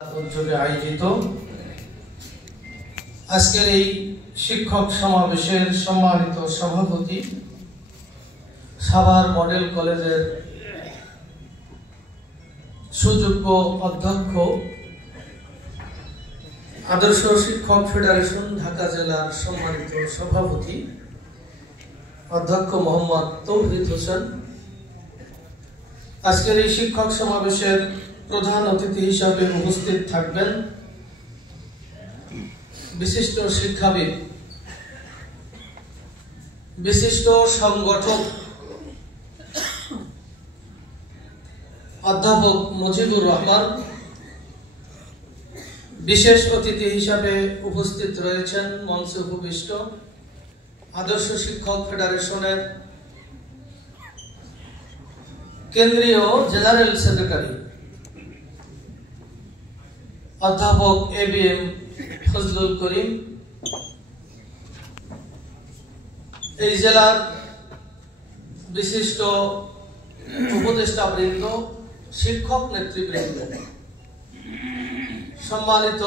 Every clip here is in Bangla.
উদ্যোগে আয়োজিত আজকের এই শিক্ষক সমাবেশের সম্মানিত সভাপতি, সাভার মডেল কলেজের সুযোগ্য অধ্যক্ষ, আদর্শ শিক্ষক ফেডারেশন ঢাকা জেলার সম্মানিত সভাপতি অধ্যক্ষ মোহাম্মদ তৌহিদ হোসেন, আজকের এই শিক্ষক সমাবেশের প্রধান অতিথি হিসাবে উপস্থিত থাকবেন বিশিষ্ট শিক্ষাবিদ, বিশিষ্ট সংগঠক অধ্যাপক মুজিবুর রহমান। বিশেষ অতিথি হিসাবে উপস্থিত রয়েছেন মঞ্চে উপবিষ্ট আদর্শ শিক্ষক ফেডারেশনের কেন্দ্রীয় জেনারেল সেক্রেটারি অধ্যাপক এবিএম ফজলুল করিম, এই জেলার বিশিষ্ট উপদেষ্টাবৃন্দ, শিক্ষক নেতৃবৃন্দ, সম্মানিত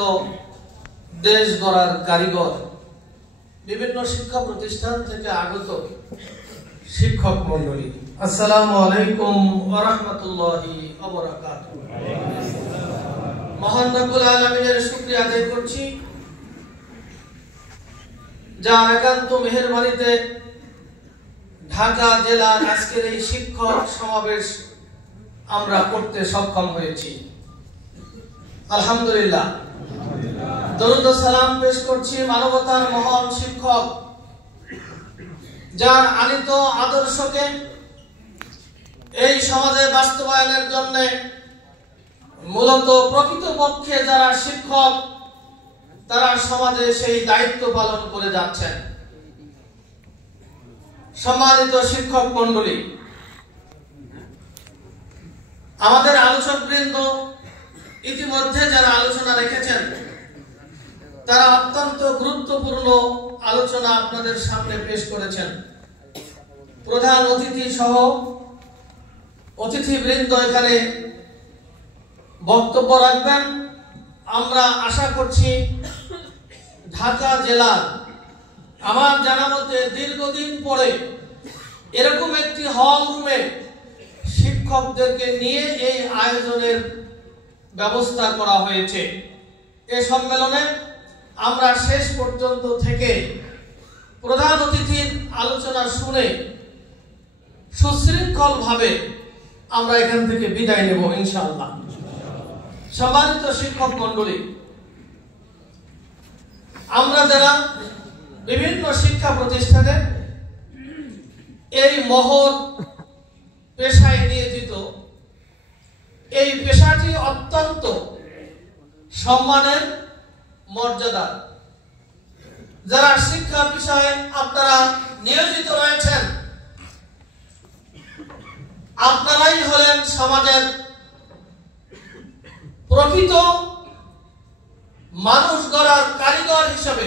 দেশ গড়ার কারিগর, বিভিন্ন শিক্ষা প্রতিষ্ঠান থেকে আগত শিক্ষক মন্ডলী, আসসালামু আলাইকুম ওয়া রাহমাতুল্লাহি ওয়া বারাকাতুহু। মহান রব্বুল আলামিনের শুকরিয়া আদায় করছি, যার একান্ত মেহেরবানিতে ঢাকা জেলার আজকের এই শিক্ষক সমাবেশ আমরা করতে সক্ষম হয়েছি। আলহামদুলিল্লাহ। দরুদ ও সালাম পেশ করছি মানবতার মহান শিক্ষক, যার আনিত আদর্শকে এই সমাজে বাস্তবায়নের জন্য মূলত প্রকৃতপক্ষে যারা শিক্ষক তারা সমাজে সেই দায়িত্ব পালন করে যাচ্ছেন। সম্মানিত শিক্ষক মণ্ডলী, আমাদের আলোচকবৃন্দ ইতিমধ্যে যারা আলোচনা রেখেছেন তারা অত্যন্ত গুরুত্বপূর্ণ আলোচনা আপনাদের সামনে পেশ করেছেন। প্রধান অতিথি সহ অতিথিবৃন্দ এখানে বক্তব্য রাখবেন। আমরা আশা করছি ঢাকা জেলার, আমার জানা মতে দীর্ঘদিন পরে এরকম একটি হল রুমে শিক্ষকদেরকে নিয়ে এই আয়োজনের ব্যবস্থা করা হয়েছে। এই সম্মেলনে আমরা শেষ পর্যন্ত থেকে প্রধান অতিথির আলোচনা শুনে সুশৃঙ্খলভাবে আমরা এখান থেকে বিদায় নেব ইনশাআল্লাহ। সম্মানিত শিক্ষক মণ্ডলী, আমরা যারা বিভিন্ন শিক্ষা প্রতিষ্ঠানে এই মহৎ পেশায় নিয়োজিত, এই পেশাটি অত্যন্ত সম্মানের, মর্যাদা। যারা শিক্ষা বিষয়ে আপনারা নিয়োজিত রয়েছেন, আপনারাই হলেন সমাজের প্রকৃত মানুষ গড়ার কারিগর হিসেবে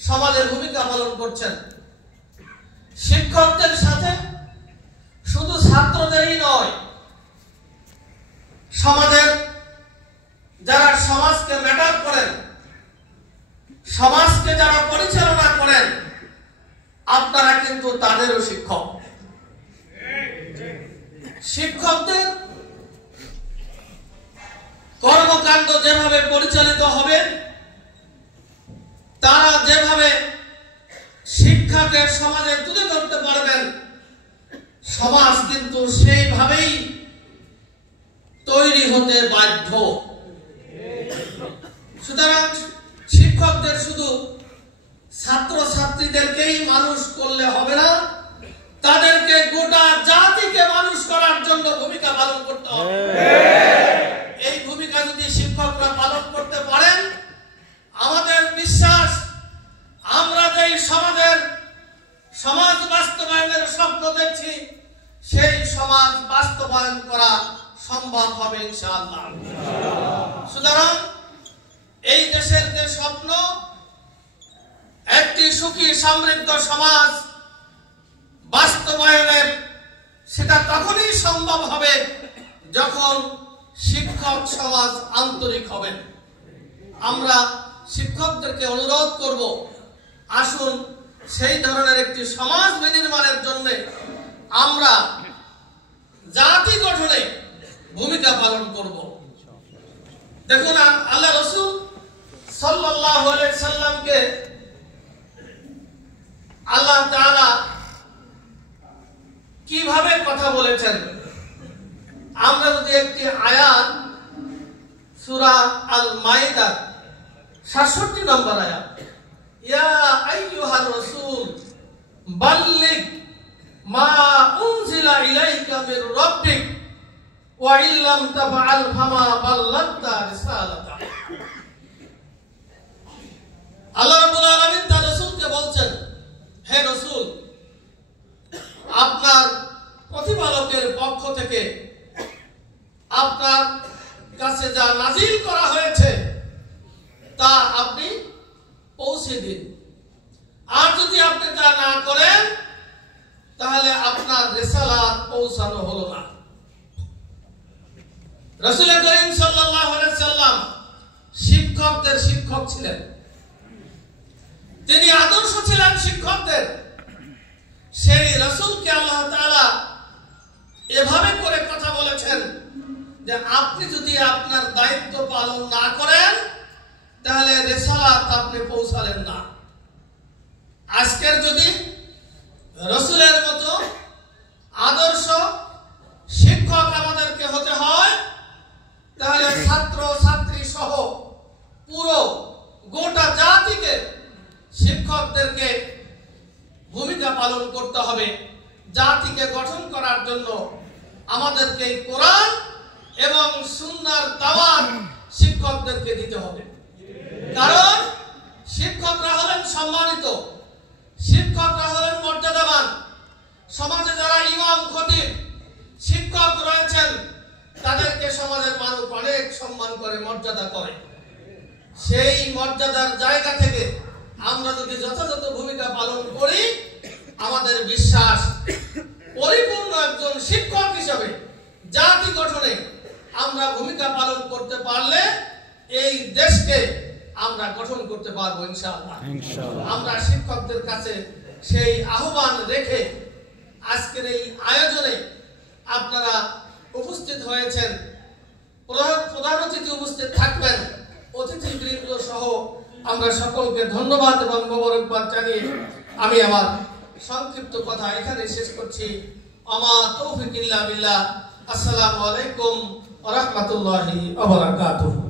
সমাজের ভূমিকা পালন করছেন। শিক্ষকদের সাথে শুধু ছাত্রদেরই নয়, সমাজের যারা সমাজকে ম্যাটার করেন, সমাজকে যারা পরিচালনা করেন, আপনারা কিন্তু তাদেরও শিক্ষক। শিক্ষকদের কর্মকাণ্ড যেভাবে পরিচালিত হবে, তারা যেভাবে শিক্ষাকে সমাজে তুলে ধরতে পারবেন, সমাজ কিন্তু সেইভাবেই তৈরি হতে বাধ্য। সুতরাং শিক্ষকদের শুধু ছাত্র ছাত্রীদেরকেই মানুষ করলে হবে না, তাদেরকে গোটা জাতিকে মানুষ করার জন্য ভূমিকা পালন করতে হবে। এই ভূমিকা যদি শিক্ষকরা পালন করতে পারেন, আমাদের বিশ্বাস আমরা যেই সমাজ বাস্তবায়নের স্বপ্ন দেখছি, সেই সমাজ বাস্তবায়ন করা সম্ভব হবে ইনশাআল্লাহ। সুতরাং এই দেশের যে স্বপ্ন, একটি সুখী সমৃদ্ধ সমাজ বাস্তবায়নের, সেটা তখনই সম্ভব হবে যখন শিক্ষা শিক্ষক সমাজ আন্তরিক হবেন। আমরা শিক্ষকদেরকে অনুরোধ করব, আসুন সেই ধরনের একটি সমাজ বিনির্মাণের জন্য আমরা জাতি গঠনে ভূমিকা পালন করব। দেখুন, আল্লাহ রাসূল সাল্লাল্লাহু আলাইহি সাল্লামকে আল্লাহ তাআলা কিভাবে কথা বলেছেন, আমরা যদি একটি আয়াত সূরা আল মাইদা ৬৭ নম্বর আয়াত, ইয়া আইয়ুহার রাসূল বাল্লিগ মা উনজিলা ইলাইকা মির রাব্বিক ওয়া ইল্লাম তাফআল ফামা বাল্লাগতা রিসালাতা। আল্লাহ রাব্বুল আলামিন তার রাসূলকে বলছেন, হে রাসূল, আপনার প্রতিপালকের পক্ষ থেকে আপনার কাছে যা নাজিল করা হয়েছে তা আপনি পৌঁছে দিন। আর যদি আপনি তা না করেন তাহলে আপনার রিসালাত পৌঁছানো হলো না। রাসূল করিম সাল্লাল্লাহু আলাইহি সাল্লাম শিক্ষকদের শিক্ষক ছিলেন, তিনি আদর্শ ছিলেন শিক্ষকদের। সেই রাসূলকে আল্লাহ তাআলা এভাবে করে কথা বলেছেন যে আপনি যদি আপনার দায়িত্ব পালন না করেন তাহলে রিসালাত আপনি পৌঁছালেন না। আজকের যদি রাসূলের মতো আদর্শ শিক্ষক আমাদেরকে হতে হয় তাহলে ছাত্র ছাত্রী সহ পুরো গোটা জাতিকে শিক্ষকদেরকে ভূমিকা পালন করতে হবে। জাতিকে গঠন করার জন্য আমাদেরকে কোরআন এবং সুন্নাহর দাওয়াত শিক্ষকদেরকে দিতে হবে। কারণ শিক্ষকরা হলেন সম্মানিত, শিক্ষকরা হলেন মর্যাদাবান। সমাজে যারা ইমাম খতিব শিক্ষক রয়েছেন তাদেরকে সমাজের মানুষ অনেক সম্মান করে, মর্যাদা করে। সেই মর্যাদার জায়গা থেকে আমরা যদি যথাযথ ভূমিকা পালন করি, আমাদের বিশ্বাস পরিপূর্ণ একজন শিক্ষক হিসেবে জাতি গঠনে আমরা ভূমিকা পালন করতে পারলে এই দেশকে আমরা গঠন করতে পারবো ইনশাআল্লাহ। আমরা শিক্ষকদের কাছে সেই আহ্বান রেখে আজকের এই আয়োজনে আপনারা উপস্থিত হয়েছেন, প্রধান অতিথি উপস্থিত থাকবেন, অতিথিবৃন্দ সহ আমরা সকলকে ধন্যবাদ এবং মোবারকবাদ জানিয়ে আমি আমার সংক্ষিপ্ত কথা এখানে শেষ করছি। আমা তৌফিক ইল্লা বিল্লাহ। আসসালামু আলাইকুম ওয়া রাহমাতুল্লাহি ওয়া বারাকাতুহু।